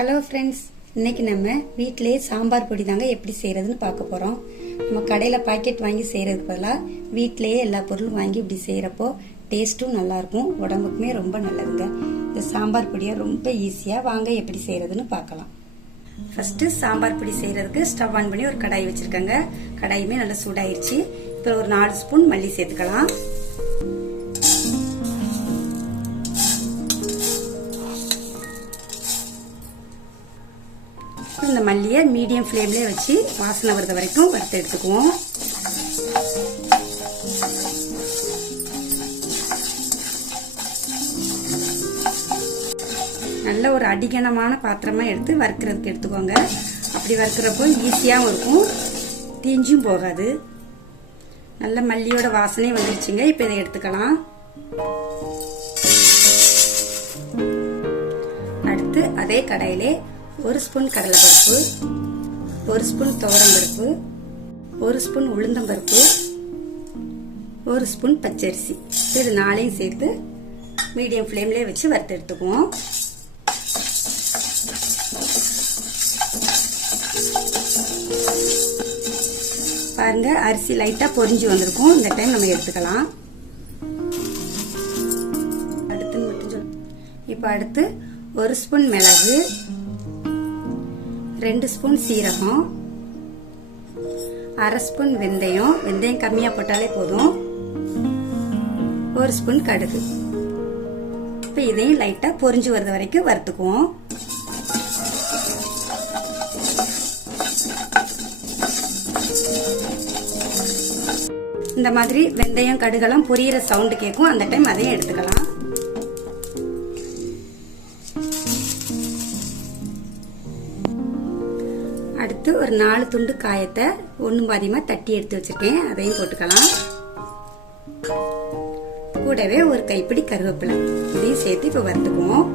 Hello friends, இன்னைக்கு நம்ம வீட்டிலேயே சாம்பார் பொடி தாங்க எப்படி செய்யறதுன்னு பார்க்க போறோம். நம்ம கடையில் பாக்கெட் வாங்கி செய்யறதுக்கு பதிலாக வீட்டிலேயே எல்லா பொருளும் வாங்கி இப்படி செய்யறப்போ டேஸ்ட்டும் நல்லா இருக்கும், உடம்புக்குமே ரொம்ப நல்லதுங்க. இந்த சாம்பார் பொடியை ரொம்ப ஈஸியாக வாங்க எப்படி செய்யறதுன்னு பார்க்கலாம். ஃபர்ஸ்ட் சாம்பார் பொடி செய்யறதுக்கு ஸ்டவ் ஆன் பண்ணி ஒரு கடாய் வச்சிருக்கேங்க. கடாயுமே நல்லா சூடாயிருச்சு. இப்போ ஒரு 4 ஸ்பூன் மல்லி சேர்த்துக்கலாம். இந்த மல்லியை மீடியம் ஃப்ளேம்லேயே வச்சு வாசனை வரது வரைக்கும் வறுத்து எடுத்துக்குவோம். நல்ல ஒரு அடிகனமான பாத்திரமா எடுத்து வறுக்கிறதுக்கு எடுத்துக்கோங்க. அப்படி வறுக்கிறப்போ ஈஸியாகவும் இருக்கும், தீஞ்சும் போகாது. நல்ல மல்லியோட வாசனை வந்துருச்சுங்க. இப்போ இதை எடுத்துக்கலாம். அடுத்து அதே கடாயிலே 1 ஸ்பூன் கடலைப்பருப்பு, 1 ஸ்பூன் துவரம்பருப்பு, 1 ஸ்பூன் உளுந்தம்பருப்பு, 1 ஸ்பூன் பச்சரிசி, இது 4ஐயும் சேர்த்து மீடியம் ஃப்ளேம்லேயே வச்சு வறுத்து எடுத்துக்குவோம். பாருங்க, அரிசி லைட்டாக பொரிஞ்சு வந்திருக்கும். இந்த டைம் நம்ம எடுத்துக்கலாம். இப்போ அடுத்து 1 ஸ்பூன் மிளகு, 2 ஸ்பூன் சீரகம், 1/2 ஸ்பூன் வெந்தயம், வெந்தயம் கம்மியா போட்டாலே போதும், 1 ஸ்பூன் கடுகு. இப்ப இதையும் லைட்டா பொரிஞ்சு வர்றது வரைக்கும் வறுத்துக்குவோம். இந்த மாதிரி வெந்தயம் கடுகெல்லாம் பொரியிற சவுண்டு கேட்கும், அந்த டைம் அதையும் எடுத்துக்கலாம். அடுத்து ஒரு 4 துண்டு காயத்தை 1 பாதியமா தட்டி எடுத்து வச்சிருக்கேன், அதையும் போட்டுக்கலாம். கூடவே ஒரு கைப்பிடி கருவேப்பிலை, இதையும் சேர்த்து இப்ப வறுத்துக்குவோம்.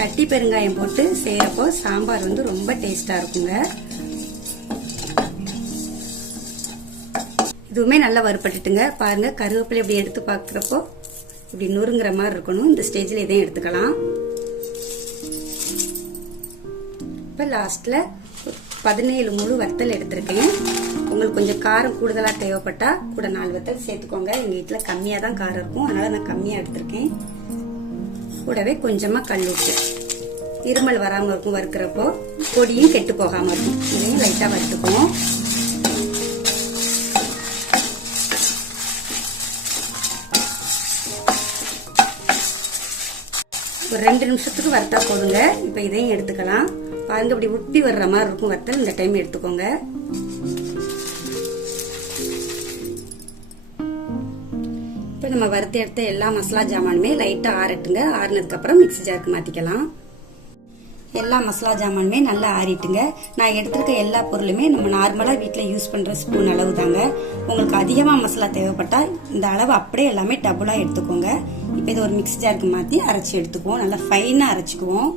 கட்டி பெருங்காயம் போட்டு செய்யறப்போ சாம்பார் வந்து ரொம்ப டேஸ்டா இருக்குங்க. இதுவுமே நல்லா வறுபட்டுட்டுங்க. பாருங்க, கருவேப்பிலை இப்படி எடுத்து பாக்குறப்போ இப்படி நொறுங்குற மாதிரி இருக்கணும். இந்த ஸ்டேஜ்ல இதையும் எடுத்துக்கலாம். இப்போ லாஸ்ட்ல 17 முழு வத்தல் எடுத்திருக்கேன். உங்களுக்கு கொஞ்சம் காரம் கூடுதலா தேவைப்பட்டா கூட 4 வத்தல் சேர்த்துக்கோங்க. எங்க வீட்டுல கம்மியா தான் காரம் இருக்கும், அதனால நான் கம்மியா எடுத்திருக்கேன். கூடவே கொஞ்சமா கல் உப்பு, இருமல் வராம இருக்கும், வறுக்கிறப்போ பொடியும் கெட்டு போகாம இருக்கும். இதையும் லைட்டா வறுத்துக்குவோம். ஒரு 2 நிமிஷத்துக்கு வறுத்தா போதுங்க. இப்ப இதையும் எடுத்துக்கலாம். பாருங்க, இப்படி உப்பி வர்ற மாதிரி இருக்கும் வத்தல், இந்த டைம் எடுத்துக்கோங்க. இப்ப நம்ம வறுத்து எடுத்த எல்லா மசாலா ஜாமானுமே லைட்டா ஆறட்டுங்க. ஆறினதுக்கு அப்புறம் மிக்ஸி ஜாருக்கு மாத்திக்கலாம். எல்லா மசாலா ஜாமானுமே நல்லா ஆறிட்டுங்க. நான் எடுத்திருக்க எல்லா பொருளுமே நம்ம நார்மலா வீட்டுல யூஸ் பண்ற ஸ்பூன் அளவு தாங்க. உங்களுக்கு அதிகமா மசாலா தேவைப்பட்டா இந்த அளவு அப்படியே எல்லாமே டபுளா எடுத்துக்கோங்க. இப்ப இதை ஒரு மிக்ஸி ஜாருக்கு மாத்தி அரைச்சி எடுத்துக்குவோம். நல்லா ஃபைனா அரைச்சிக்குவோம்.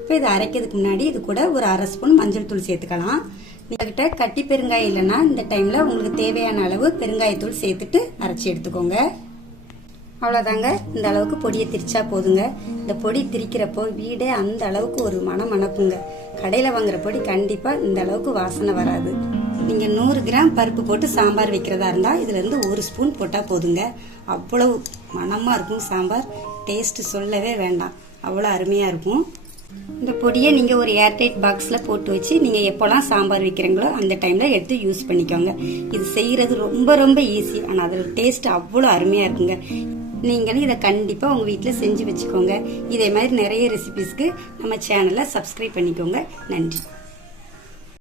இப்போ இதை அரைக்கிறதுக்கு முன்னாடி இது கூட ஒரு 1/2 ஸ்பூன் மஞ்சள் தூள் சேர்த்துக்கலாம். நீங்ககிட்ட கட்டி பெருங்காயம் இல்லைன்னா இந்த டைம்ல உங்களுக்கு தேவையான அளவு பெருங்காயத்தூள் சேர்த்துட்டு அரைச்சி எடுத்துக்கோங்க. அவ்வளோதாங்க, இந்த அளவுக்கு பொடியை திரிச்சா போதுங்க. இந்த பொடி திரிக்கிறப்போ வீடே அந்த அளவுக்கு ஒரு மணக்குங்க. கடையில் வாங்குற பொடி கண்டிப்பா இந்த அளவுக்கு வாசனை வராது. நீங்க 100 கிராம் பருப்பு போட்டு சாம்பார் வைக்கிறதா இருந்தா இதுல இருந்து 1 ஸ்பூன் போட்டா போதுங்க. அவ்வளவு மணமா இருக்கும் சாம்பார். டேஸ்ட் சொல்லவே வேண்டாம், அவ்வளவு அருமையா இருக்கும். இந்த பொடியை நீங்க ஒரு ஏர்டைட் பாக்ஸ்ல போட்டு வச்சு நீங்க எப்போல்லாம் சாம்பார் வைக்கிறீங்களோ அந்த டைம்ல எடுத்து யூஸ் பண்ணிக்கோங்க. இது செய்யறது ரொம்ப ரொம்ப ஈஸி, ஆனா அதோட டேஸ்ட் அவ்வளவு அருமையா இருக்குங்க. நீங்களும் இதை கண்டிப்பா உங்க வீட்டுல செஞ்சு வச்சுக்கோங்க. இதே மாதிரி நிறைய ரெசிபிஸ்க்கு நம்ம சேனலை சப்ஸ்கிரைப் பண்ணிக்கோங்க. நன்றி.